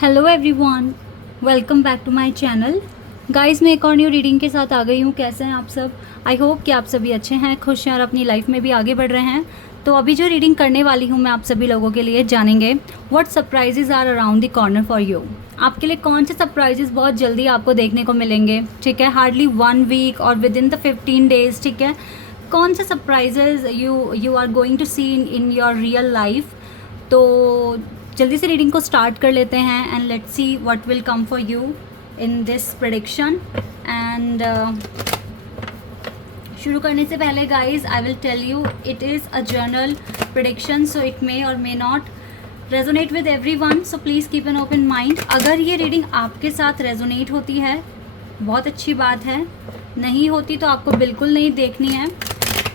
Hello everyone, welcome back to my channel. Guys, मैं एक और न्यू रीडिंग के साथ आ गई हूँ। कैसे हैं आप सब? आई होप कि आप सभी अच्छे हैं, खुश हैं और अपनी लाइफ में भी आगे बढ़ रहे हैं। तो अभी जो रीडिंग करने वाली हूँ मैं आप सभी लोगों के लिए, जानेंगे what surprises are around the corner for you. आपके लिए कौन से सरप्राइजेज बहुत जल्दी आपको देखने को मिलेंगे, ठीक है? हार्डली 1 वीक और विद इन द 15 डेज, ठीक है? कौन से surprises you are going to see in your real life. तो जल्दी से रीडिंग को स्टार्ट कर लेते हैं and let's see what will come for you in this prediction. And शुरू करने से पहले guys I will tell you it is a general prediction, so it may और may not resonate with everyone, so please keep an open mind. अगर ये reading आपके साथ resonate होती है बहुत अच्छी बात है, नहीं होती तो आपको बिल्कुल नहीं देखनी है,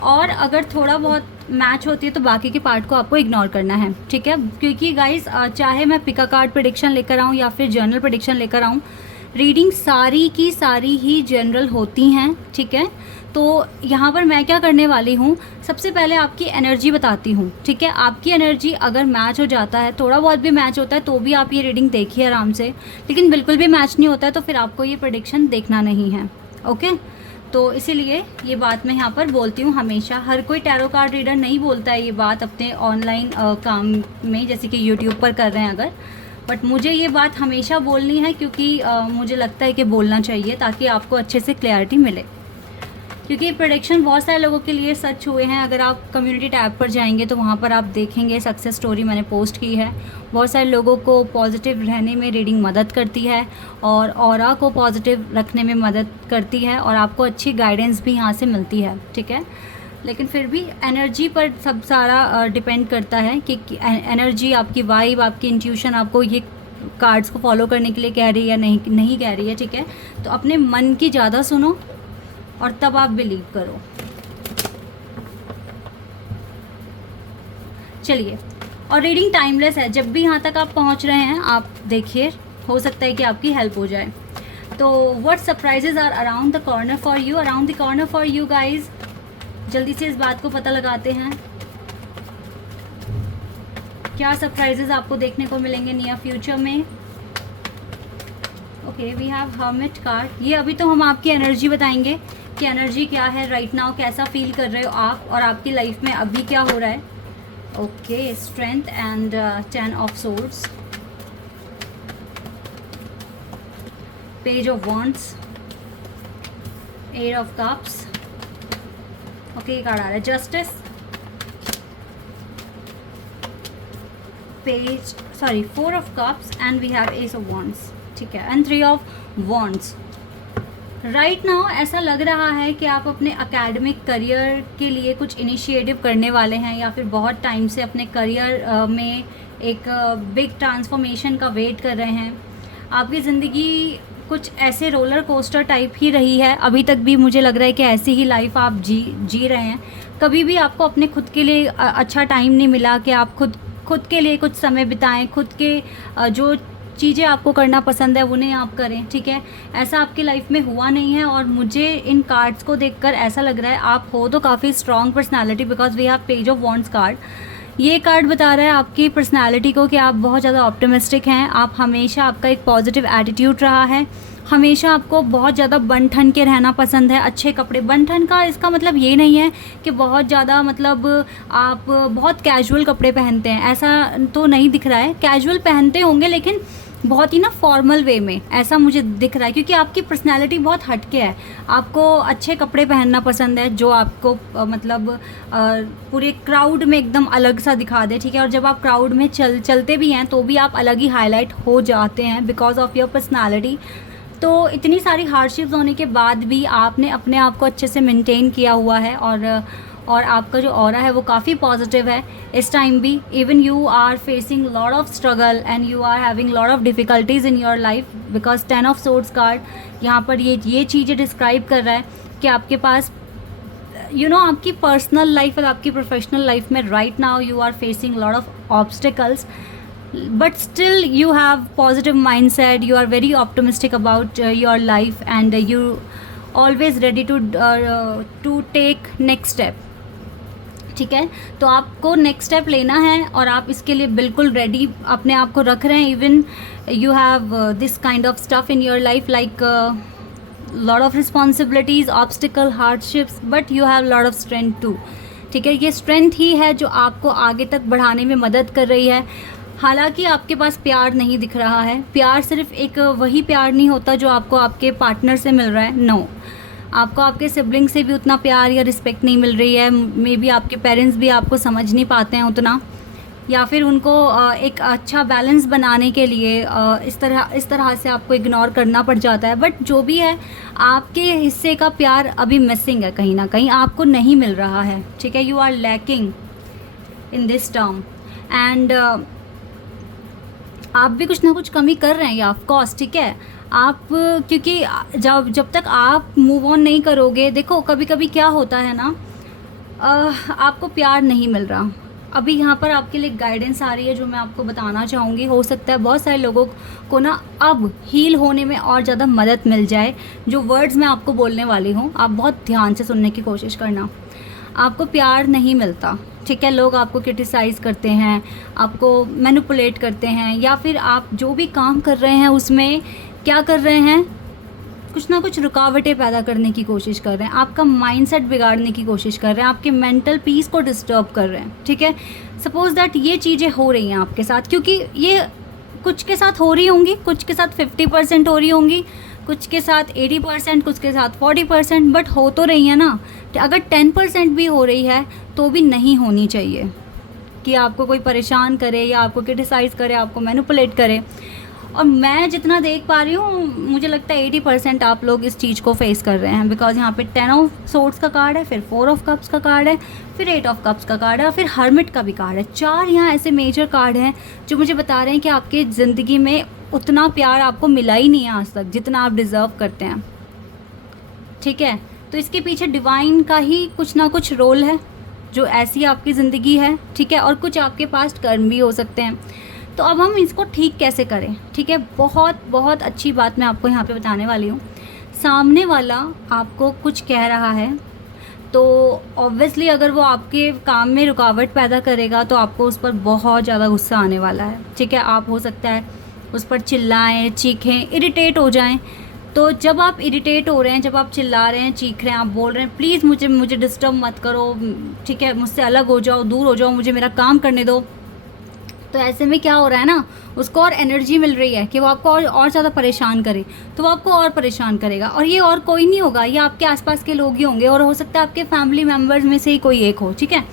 और अगर थोड़ा बहुत मैच होती है तो बाकी के पार्ट को आपको इग्नोर करना है, ठीक है? क्योंकि गाइस चाहे मैं पिका कार्ड प्रेडिक्शन लेकर आऊँ या फिर जनरल प्रेडिक्शन लेकर आऊँ, रीडिंग सारी की सारी ही जनरल होती हैं, ठीक है? तो यहाँ पर मैं क्या करने वाली हूँ, सबसे पहले आपकी एनर्जी बताती हूँ, ठीक है? आपकी एनर्जी अगर मैच हो जाता है, थोड़ा बहुत भी मैच होता है तो भी आप ये रीडिंग देखिए आराम से, लेकिन बिल्कुल भी मैच नहीं होता है तो फिर आपको ये प्रेडिक्शन देखना नहीं है, ओके? तो इसीलिए ये बात मैं यहाँ पर बोलती हूँ हमेशा। हर कोई टैरो कार्ड रीडर नहीं बोलता है ये बात अपने ऑनलाइन काम में, जैसे कि यूट्यूब पर कर रहे हैं अगर, बट मुझे ये बात हमेशा बोलनी है क्योंकि मुझे लगता है कि बोलना चाहिए ताकि आपको अच्छे से क्लैरिटी मिले, क्योंकि प्रेडिक्शन बहुत सारे लोगों के लिए सच हुए हैं। अगर आप कम्युनिटी टैब पर जाएंगे तो वहाँ पर आप देखेंगे सक्सेस स्टोरी मैंने पोस्ट की है। बहुत सारे लोगों को पॉजिटिव रहने में रीडिंग मदद करती है और ऑरा को पॉजिटिव रखने में मदद करती है, और आपको अच्छी गाइडेंस भी यहाँ से मिलती है, ठीक है? लेकिन फिर भी एनर्जी पर सब सारा डिपेंड करता है कि एनर्जी, आपकी वाइब, आपकी इंट्यूशन आपको ये कार्ड्स को फॉलो करने के लिए कह रही है या नहीं कह रही है, ठीक है? तो अपने मन की ज़्यादा सुनो और तब आप बिलीव करो। चलिए, और रीडिंग टाइमलेस है, जब भी यहाँ तक आप पहुँच रहे हैं आप देखिए, हो सकता है कि आपकी हेल्प हो जाए। तो what surprises are around the corner for you, around the corner for you guys, जल्दी से इस बात को पता लगाते हैं। क्या सरप्राइजेज आपको देखने को मिलेंगे नियर फ्यूचर में? Okay, we have hermit card. ये अभी तो हम आपकी एनर्जी बताएंगे कि एनर्जी क्या है राइट नाउ, कैसा फील कर रहे हो आप और आपकी लाइफ में अभी क्या हो रहा है। Okay, strength and 10 of swords, page of wands, 8 of cups. Okay, card आ रहा है justice, page 4 of cups and we have ace of wands, ठीक है, and 3 of wands. Right now ऐसा लग रहा है कि आप अपने एकेडमिक करियर के लिए कुछ इनिशिएटिव करने वाले हैं, या फिर बहुत टाइम से अपने करियर में एक बिग ट्रांसफॉर्मेशन का वेट कर रहे हैं। आपकी ज़िंदगी कुछ ऐसे रोलर कोस्टर टाइप ही रही है अभी तक भी, मुझे लग रहा है कि ऐसी ही लाइफ आप जी रहे हैं। कभी भी आपको अपने खुद के लिए अच्छा टाइम नहीं मिला कि आप खुद के लिए कुछ समय बिताएं, खुद के जो चीज़ें आपको करना पसंद है उन्हें आप करें, ठीक है? ऐसा आपकी लाइफ में हुआ नहीं है, और मुझे इन कार्ड्स को देखकर ऐसा लग रहा है आप हो तो काफ़ी strong personality, because we have page of wands card. ये कार्ड बता रहा है आपकी पर्सनालिटी को कि आप बहुत ज़्यादा ऑप्टिमिस्टिक हैं। आप हमेशा, आपका एक पॉजिटिव एटीट्यूड रहा है, हमेशा आपको बहुत ज़्यादा बन ठन के रहना पसंद है। अच्छे कपड़े, बन ठन का इसका मतलब ये नहीं है कि बहुत ज़्यादा, मतलब आप बहुत कैजुअल कपड़े पहनते हैं, ऐसा तो नहीं दिख रहा है। कैजुअल पहनते होंगे लेकिन बहुत ही ना फॉर्मल वे में, ऐसा मुझे दिख रहा है, क्योंकि आपकी पर्सनैलिटी बहुत हटके है। आपको अच्छे कपड़े पहनना पसंद है जो आपको मतलब पूरे क्राउड में एकदम अलग सा दिखा दे, ठीक है? और जब आप क्राउड में चलते भी हैं तो भी आप अलग ही हाईलाइट हो जाते हैं बिकॉज ऑफ योर पर्सनैलिटी। तो इतनी सारी हार्डशिप्स होने के बाद भी आपने अपने आप को अच्छे से मेंटेन किया हुआ है, और आपका जो ऑरा है वो काफ़ी पॉजिटिव है इस टाइम भी। Even you are facing lot of struggle and you are having lot of difficulties in your life, because 10 of swords card यहाँ पर ये चीज़ें डिस्क्राइब कर रहा है कि आपके पास आपकी पर्सनल लाइफ और आपकी प्रोफेशनल लाइफ में right now you are facing lot of obstacles, but still you have positive mindset, you are very optimistic about your life, and you always ready to take next step। ठीक है। तो आपको next step लेना है और आप इसके लिए बिल्कुल रेडी अपने आप को रख रहे हैं। Even you have this kind of stuff in your life like lot of responsibilities, obstacle, hardships, but you have lot of strength too. ठीक है, ये स्ट्रेंथ ही है जो आपको आगे तक बढ़ाने में मदद कर रही है। हालांकि आपके पास प्यार नहीं दिख रहा है, प्यार सिर्फ एक वही प्यार नहीं होता जो आपको आपके पार्टनर से मिल रहा है, नो, आपको आपके सिबलिंग से भी उतना प्यार या रिस्पेक्ट नहीं मिल रही है। मे बी आपके पेरेंट्स भी आपको समझ नहीं पाते हैं उतना, या फिर उनको एक अच्छा बैलेंस बनाने के लिए इस तरह से आपको इग्नोर करना पड़ जाता है। बट जो भी है, आपके हिस्से का प्यार अभी मिसिंग है, कहीं ना कहीं आपको नहीं मिल रहा है। ठीक है, you are lacking in this term and आप भी कुछ ना कुछ कमी कर रहे हैं ऑफ कोर्स। ठीक है, आप क्योंकि जब तक आप मूव ऑन नहीं करोगे, देखो कभी कभी क्या होता है ना, आपको प्यार नहीं मिल रहा। अभी यहाँ पर आपके लिए गाइडेंस आ रही है जो मैं आपको बताना चाहूँगी। हो सकता है बहुत सारे लोगों को ना अब हील होने में और ज़्यादा मदद मिल जाए। जो वर्ड्स मैं आपको बोलने वाली हूँ, आप बहुत ध्यान से सुनने की कोशिश करना। आपको प्यार नहीं मिलता, ठीक है, लोग आपको क्रिटिसाइज़ करते हैं, आपको मैनिपुलेट करते हैं, या फिर आप जो भी काम कर रहे हैं उसमें क्या कर रहे हैं, कुछ ना कुछ रुकावटें पैदा करने की कोशिश कर रहे हैं, आपका माइंडसेट बिगाड़ने की कोशिश कर रहे हैं, आपके मेंटल पीस को डिस्टर्ब कर रहे हैं। ठीक है, सपोज दैट ये चीज़ें हो रही हैं आपके साथ, क्योंकि ये कुछ के साथ हो रही होंगी, कुछ के साथ 50% हो रही होंगी, कुछ के साथ 80%, कुछ के साथ 40%, बट हो तो रही है ना। अगर 10% भी हो रही है तो भी नहीं होनी चाहिए कि आपको कोई परेशान करे या आपको क्रिटिसाइज़ करे, आपको मैनिपुलेट करे। और मैं जितना देख पा रही हूँ, मुझे लगता है 80% आप लोग इस चीज़ को फेस कर रहे हैं, बिकॉज यहाँ पे 10 ऑफ सोर्ड्स का कार्ड है, फिर 4 ऑफ कप्स का कार्ड है, फिर 8 ऑफ कप्स का कार्ड है, और फिर हर्मिट का भी कार्ड है। 4 यहाँ ऐसे मेजर कार्ड हैं जो मुझे बता रहे हैं कि आपके ज़िंदगी में उतना प्यार आपको मिला ही नहीं है आज तक जितना आप डिज़र्व करते हैं। ठीक है, तो इसके पीछे डिवाइन का ही कुछ ना कुछ रोल है, जो ऐसी आपकी ज़िंदगी है। ठीक है, और कुछ आपके पास कर्म भी हो सकते हैं। तो अब हम इसको ठीक कैसे करें? ठीक है, बहुत बहुत अच्छी बात मैं आपको यहाँ पे बताने वाली हूँ। सामने वाला आपको कुछ कह रहा है तो ऑब्वियसली अगर वो आपके काम में रुकावट पैदा करेगा तो आपको उस पर बहुत ज़्यादा गुस्सा आने वाला है। ठीक है, आप हो सकता है उस पर चिल्लाएं, चीखें, इरिटेट हो जाएं। तो जब आप इरिटेट हो रहे हैं, जब आप चिल्ला रहे हैं, चीख रहे हैं, आप बोल रहे हैं प्लीज़ मुझे डिस्टर्ब मत करो, ठीक है, मुझसे अलग हो जाओ, दूर हो जाओ, मुझे मेरा काम करने दो, तो ऐसे में क्या हो रहा है ना, उसको और एनर्जी मिल रही है कि वो आपको और ज़्यादा परेशान करे, तो वो आपको और परेशान करेगा। और ये और कोई नहीं होगा, ये आपके आसपास के लोग ही होंगे, और हो सकता है आपके फैमिली मेम्बर्स में से ही कोई एक हो। ठीक है,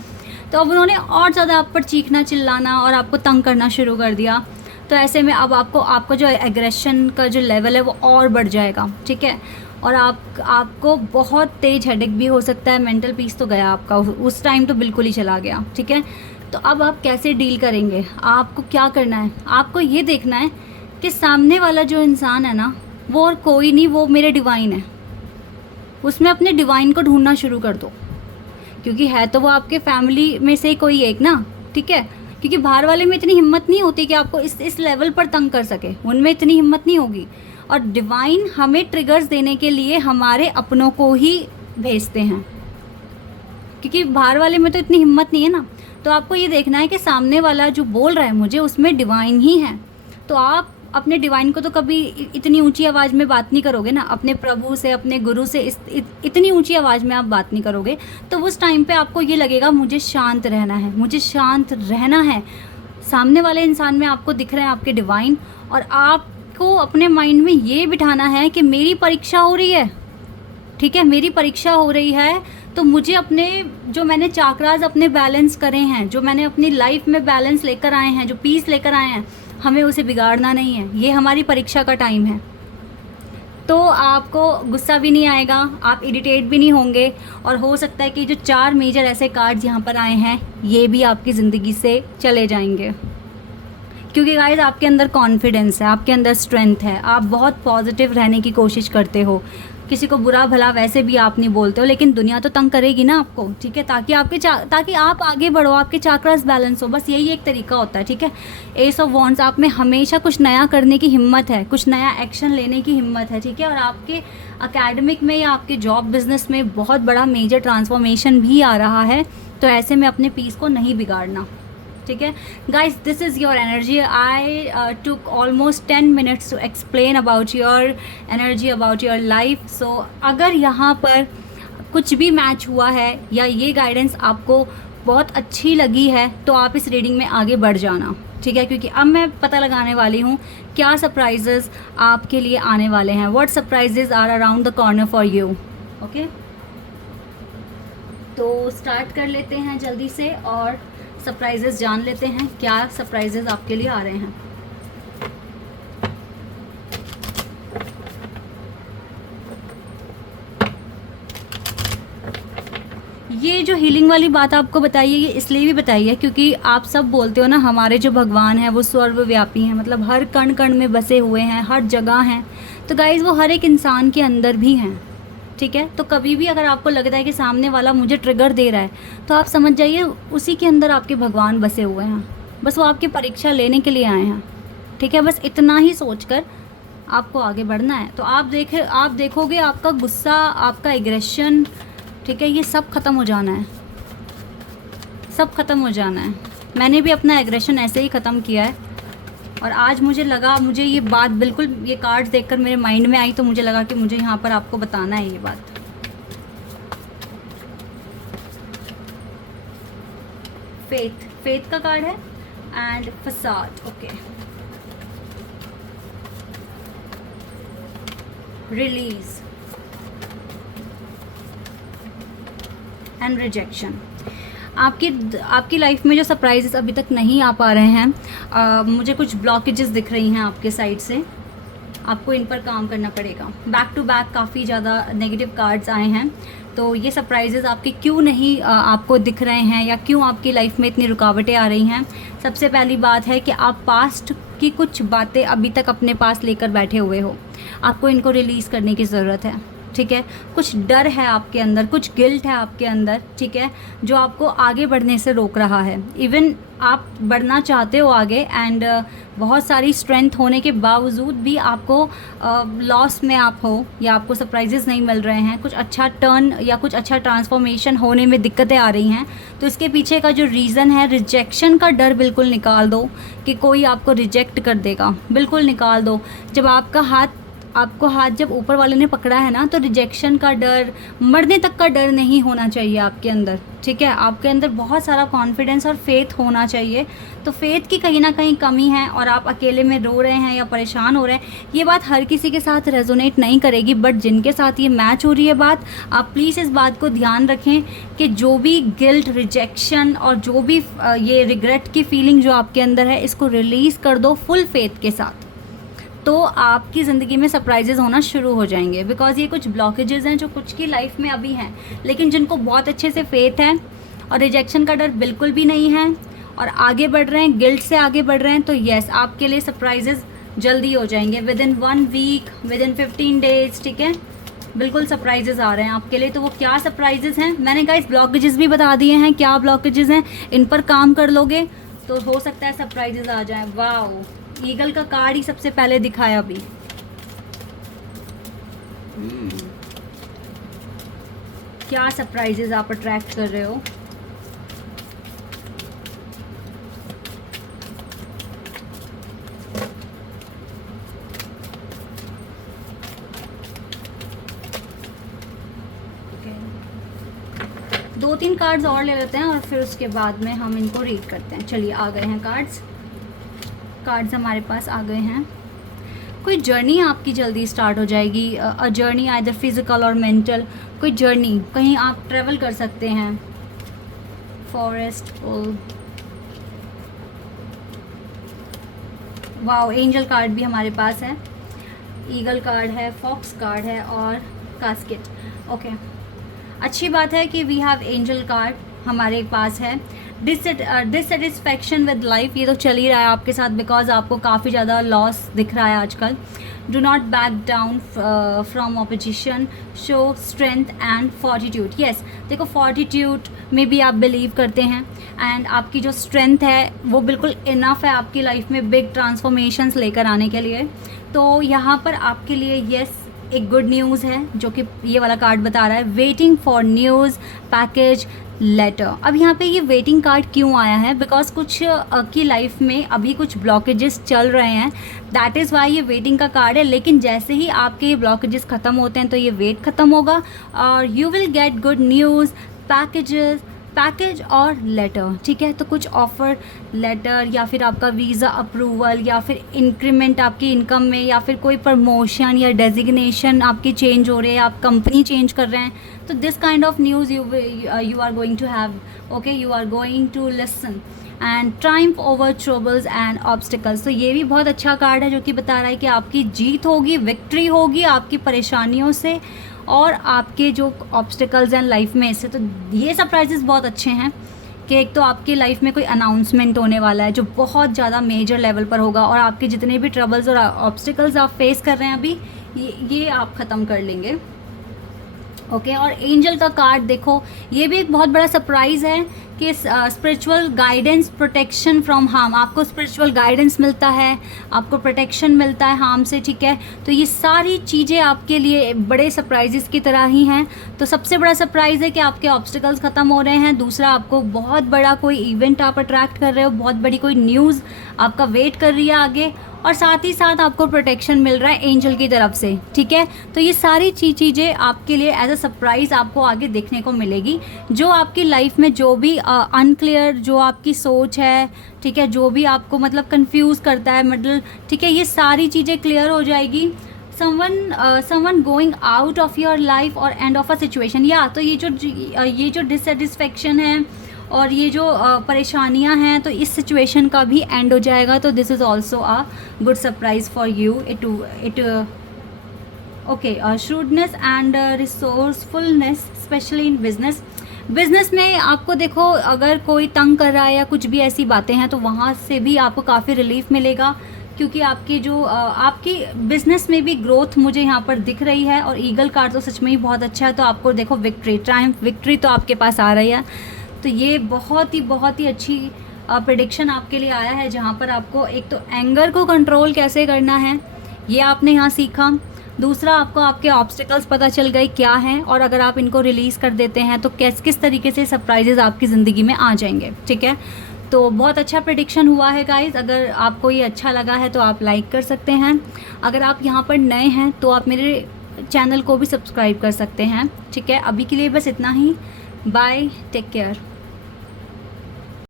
तो अब उन्होंने और ज़्यादा आप पर चीखना, चिल्लाना और आपको तंग करना शुरू कर दिया। तो ऐसे में अब आपको जो एग्रेशन का जो लेवल है वो और बढ़ जाएगा। ठीक है, और आपको बहुत तेज़ हेडेक भी हो सकता है। मेंटल पीस तो गया आपका, उस टाइम तो बिल्कुल ही चला गया। ठीक है, तो अब आप कैसे डील करेंगे? आपको क्या करना है, आपको ये देखना है कि सामने वाला जो इंसान है ना, वो और कोई नहीं, वो मेरे डिवाइन है। उसमें अपने डिवाइन को ढूंढना शुरू कर दो, क्योंकि है तो वो आपके फैमिली में से कोई एक ना। ठीक है, क्योंकि बाहर वाले में इतनी हिम्मत नहीं होती कि आपको इस लेवल पर तंग कर सके, उनमें इतनी हिम्मत नहीं होगी। और डिवाइन हमें ट्रिगर्स देने के लिए हमारे अपनों को ही भेजते हैं, क्योंकि बाहर वाले में तो इतनी हिम्मत नहीं है ना। तो आपको ये देखना है कि सामने वाला जो बोल रहा है मुझे, उसमें डिवाइन ही है। तो आप अपने डिवाइन को तो कभी इतनी ऊंची आवाज़ में बात नहीं करोगे ना, अपने प्रभु से, अपने गुरु से इतनी ऊंची आवाज़ में आप बात नहीं करोगे। तो उस टाइम पे आपको ये लगेगा मुझे शांत रहना है, मुझे शांत रहना है। सामने वाले इंसान में आपको दिख रहे हैं आपके डिवाइन, और आपको अपने माइंड में ये बिठाना है कि मेरी परीक्षा हो रही है। ठीक है, मेरी परीक्षा हो रही है, तो मुझे अपने जो मैंने चाक्रास अपने बैलेंस करे हैं, जो मैंने अपनी लाइफ में बैलेंस लेकर आए हैं, जो पीस लेकर आए हैं, हमें उसे बिगाड़ना नहीं है। ये हमारी परीक्षा का टाइम है। तो आपको गुस्सा भी नहीं आएगा, आप इरिटेट भी नहीं होंगे, और हो सकता है कि जो 4 मेजर ऐसे कार्ड्स यहाँ पर आए हैं, ये भी आपकी ज़िंदगी से चले जाएंगे। क्योंकि गाइस आपके अंदर कॉन्फिडेंस है, आपके अंदर स्ट्रेंथ है, आप बहुत पॉजिटिव रहने की कोशिश करते हो, किसी को बुरा भला वैसे भी आप नहीं बोलते हो, लेकिन दुनिया तो तंग करेगी ना आपको। ठीक है, ताकि आप आगे बढ़ो, आपके चाक्रास बैलेंस हो, बस यही एक तरीका होता है। ठीक है, एस ऑफ वॉन्ड्स, आप में हमेशा कुछ नया करने की हिम्मत है, कुछ नया एक्शन लेने की हिम्मत है। ठीक है, और आपके एकेडमिक में या आपके जॉब बिजनेस में बहुत बड़ा मेजर ट्रांसफॉर्मेशन भी आ रहा है। तो ऐसे में अपने पीस को नहीं बिगाड़ना, ठीक है guys. This is your energy. I took almost 10 minutes to explain about your energy, about your life. So अगर यहाँ पर कुछ भी मैच हुआ है या ये गाइडेंस आपको बहुत अच्छी लगी है तो आप इस रीडिंग में आगे बढ़ जाना, ठीक है, क्योंकि अब मैं पता लगाने वाली हूँ क्या सरप्राइजेस आपके लिए आने वाले हैं। What surprises are around the corner for you. Okay, तो स्टार्ट कर लेते हैं जल्दी से और सरप्राइजेस जान लेते हैं क्या सरप्राइजेस आपके लिए आ रहे हैं। ये जो हीलिंग वाली बात आपको बताइए, ये इसलिए भी बताइए क्योंकि आप सब बोलते हो ना हमारे जो भगवान हैं वो सर्वव्यापी हैं, मतलब हर कण कण में बसे हुए हैं, हर जगह हैं। तो गाइज़ वो हर एक इंसान के अंदर भी हैं, ठीक है। तो कभी भी अगर आपको लगता है कि सामने वाला मुझे ट्रिगर दे रहा है तो आप समझ जाइए उसी के अंदर आपके भगवान बसे हुए हैं, बस वो आपकी परीक्षा लेने के लिए आए हैं, ठीक है। बस इतना ही सोचकर आपको आगे बढ़ना है। तो आप देखोगे आपका गुस्सा, आपका एग्रेशन, ठीक है, ये सब ख़त्म हो जाना है, सब ख़त्म हो जाना है। मैंने भी अपना एग्रेशन ऐसे ही ख़त्म किया है और आज मुझे लगा, मुझे ये बात बिल्कुल ये कार्ड्स देखकर मेरे माइंड में आई तो मुझे लगा कि मुझे यहाँ पर आपको बताना है ये बात। फेथ का कार्ड है एंड फसाद। Okay, release and rejection. आपकी लाइफ में जो सरप्राइजेस अभी तक नहीं आ पा रहे हैं, मुझे कुछ ब्लॉकेजेस दिख रही हैं आपके साइड से, आपको इन पर काम करना पड़ेगा। बैक टू बैक काफ़ी ज़्यादा नेगेटिव कार्ड्स आए हैं, तो ये सरप्राइजेस आपके क्यों नहीं आपको दिख रहे हैं या क्यों आपकी लाइफ में इतनी रुकावटें आ रही हैं। सबसे पहली बात है कि आप पास्ट की कुछ बातें अभी तक अपने पास लेकर बैठे हुए हो, आपको इनको रिलीज़ करने की ज़रूरत है, ठीक है। कुछ डर है आपके अंदर, कुछ गिल्ट है आपके अंदर, ठीक है, जो आपको आगे बढ़ने से रोक रहा है। इवन आप बढ़ना चाहते हो आगे एंड बहुत सारी स्ट्रेंथ होने के बावजूद भी आपको लॉस में आप हो या आपको सरप्राइजेस नहीं मिल रहे हैं, कुछ अच्छा टर्न या कुछ अच्छा ट्रांसफॉर्मेशन होने में दिक्कतें आ रही हैं। तो इसके पीछे का जो रीज़न है, रिजेक्शन का डर बिल्कुल निकाल दो कि कोई आपको रिजेक्ट कर देगा, बिल्कुल निकाल दो। जब आपको हाथ जब ऊपर वाले ने पकड़ा है ना, तो रिजेक्शन का डर, मरने तक का डर नहीं होना चाहिए आपके अंदर, ठीक है। आपके अंदर बहुत सारा कॉन्फिडेंस और फेथ होना चाहिए। तो फेथ की कहीं ना कहीं कमी है और आप अकेले में रो रहे हैं या परेशान हो रहे हैं। ये बात हर किसी के साथ रेजोनेट नहीं करेगी, बट जिनके साथ ये मैच हो रही है बात, आप प्लीज़ इस बात को ध्यान रखें कि जो भी गिल्ट, रिजेक्शन और जो भी ये रिग्रेट की फीलिंग जो आपके अंदर है, इसको रिलीज़ कर दो फुल फेथ के साथ, तो आपकी ज़िंदगी में सरप्राइजेज़ होना शुरू हो जाएंगे। बिकॉज़ ये कुछ ब्लॉकेजेस हैं जो कुछ की लाइफ में अभी हैं, लेकिन जिनको बहुत अच्छे से फेथ है और रिजेक्शन का डर बिल्कुल भी नहीं है और आगे बढ़ रहे हैं, गिल्ट से आगे बढ़ रहे हैं, तो येस, आपके लिए सरप्राइजेज़ जल्दी हो जाएंगे, within 1 week, within 15 days, ठीक है। बिल्कुल सरप्राइजेज़ आ रहे हैं आपके लिए। तो वो क्या सरप्राइजेज़ हैं, मैंने गाइस ब्लॉकेजेस भी बता दिए हैं, क्या ब्लॉकेजेस हैं, इन पर काम कर लोगे तो हो सकता है सरप्राइजेज़ आ जाएँ। वाओ, ईगल का कार्ड ही सबसे पहले दिखाया अभी। क्या सरप्राइजेस आप अट्रैक्ट कर रहे हो। दो तीन कार्ड्स और ले लेते हैं और फिर उसके बाद में हम इनको रीड करते हैं। चलिए, आ गए हैं कार्ड्स हमारे पास आ गए हैं। कोई जर्नी आपकी जल्दी स्टार्ट हो जाएगी, अ जर्नी आइदर फिजिकल और मेंटल, कोई जर्नी, कहीं आप ट्रैवल कर सकते हैं। फॉरेस्ट, वाओ, एंजल कार्ड भी हमारे पास है, ईगल कार्ड है, फॉक्स कार्ड है और कास्केट। ओके, अच्छी बात है कि वी हैव एंजल कार्ड हमारे पास है। डिससेटिस्फैक्शन विद लाइफ, ये तो चल ही रहा है आपके साथ, बिकॉज आपको काफ़ी ज़्यादा लॉस दिख रहा है आजकल। Do not back down from opposition, show strength and fortitude. Yes, देखो, फॉर्टिट्यूड में भी आप बिलीव करते हैं एंड आपकी जो स्ट्रेंथ है वो बिल्कुल इनफ है आपकी लाइफ में बिग ट्रांसफॉर्मेशंस लेकर आने के लिए। तो यहाँ पर आपके लिए येस एक गुड न्यूज़ है, जो कि ये वाला कार्ड बता रहा है, waiting for news package letter. अब यहाँ पे ये वेटिंग कार्ड क्यों आया है, बिकॉज कुछ की लाइफ में अभी कुछ ब्लॉकेजेस चल रहे हैं, दैट इज़ वाई ये वेटिंग का कार्ड है। लेकिन जैसे ही आपके ये ब्लॉकेजेस ख़त्म होते हैं तो ये वेट ख़त्म होगा और you will get good news, package और लेटर, ठीक है। तो कुछ ऑफ़र लेटर या फिर आपका वीज़ा अप्रूवल या फिर इंक्रीमेंट आपकी इनकम में, या फिर कोई प्रमोशन या डेजिग्नेशन आपकी चेंज हो रही है, आप कंपनी चेंज कर रहे हैं, तो this kind of news you are going to have, okay, you are going to listen and triumph over troubles and obstacles. तो ये भी बहुत अच्छा कार्ड है जो कि बता रहा है कि आपकी जीत होगी, विक्ट्री होगी आपकी परेशानियों से और आपके जो ऑब्स्टिकल्स हैं लाइफ में से। तो ये सरप्राइजेस बहुत अच्छे हैं कि एक तो आपकी लाइफ में कोई अनाउंसमेंट होने वाला है जो बहुत ज़्यादा मेजर लेवल पर होगा और आपके जितने भी ट्रबल्स और ऑब्स्टिकल्स आप फेस कर रहे हैं अभी, ये आप ख़त्म कर लेंगे, ओके। और एंजल का कार्ड देखो, ये भी एक बहुत बड़ा सरप्राइज़ है कि spiritual guidance, protection from harm, आपको स्पिरिचुअल गाइडेंस मिलता है, आपको प्रोटेक्शन मिलता है हार्म से, ठीक है। तो ये सारी चीज़ें आपके लिए बड़े सरप्राइजेस की तरह ही हैं। तो सबसे बड़ा सरप्राइज़ है कि आपके ऑब्स्टिकल्स ख़त्म हो रहे हैं। दूसरा, आपको बहुत बड़ा कोई इवेंट आप अट्रैक्ट कर रहे हो, बहुत बड़ी कोई न्यूज़ आपका वेट कर रही है आगे, और साथ ही साथ आपको प्रोटेक्शन मिल रहा है एंजल की तरफ से, ठीक है। तो ये सारी चीज़ें आपके लिए एज अ सरप्राइज़ आपको आगे देखने को मिलेगी। जो आपकी लाइफ में जो भी अनक्लियर जो आपकी सोच है, ठीक है, जो भी आपको मतलब कंफ्यूज करता है, मतलब ठीक है, ये सारी चीज़ें क्लियर हो जाएगी। Someone going out of your life और एंड ऑफ अ सिचुएशन, या तो ये जो डिससेटिस्फेक्शन है और ये जो परेशानियां हैं, तो इस सिचुएशन का भी एंड हो जाएगा। तो this is also a good surprise for you. Okay, shrewdness and resourcefulness specially in business में आपको देखो, अगर कोई तंग कर रहा है या कुछ भी ऐसी बातें हैं तो वहाँ से भी आपको काफ़ी रिलीफ मिलेगा, क्योंकि आपकी जो आपकी बिजनेस में भी ग्रोथ मुझे यहाँ पर दिख रही है। और ईगल कार्ड तो सच में ही बहुत अच्छा है। तो आपको देखो विक्ट्री, ट्रायम्फ, विक्ट्री तो आपके पास आ रही है। तो ये बहुत ही अच्छी प्रेडिक्शन आपके लिए आया है, जहाँ पर आपको एक तो एंगर को कंट्रोल कैसे करना है ये आपने यहाँ सीखा। दूसरा, आपको आपके ऑब्स्टिकल्स पता चल गए क्या हैं, और अगर आप इनको रिलीज़ कर देते हैं तो किस तरीके से सरप्राइजेज़ आपकी ज़िंदगी में आ जाएंगे, ठीक है। तो बहुत अच्छा प्रेडिक्शन हुआ है गाइज़। अगर आपको ये अच्छा लगा है तो आप लाइक कर सकते हैं। अगर आप यहाँ पर नए हैं तो आप मेरे चैनल को भी सब्सक्राइब कर सकते हैं, ठीक है। अभी के लिए बस इतना ही। Bye, take care.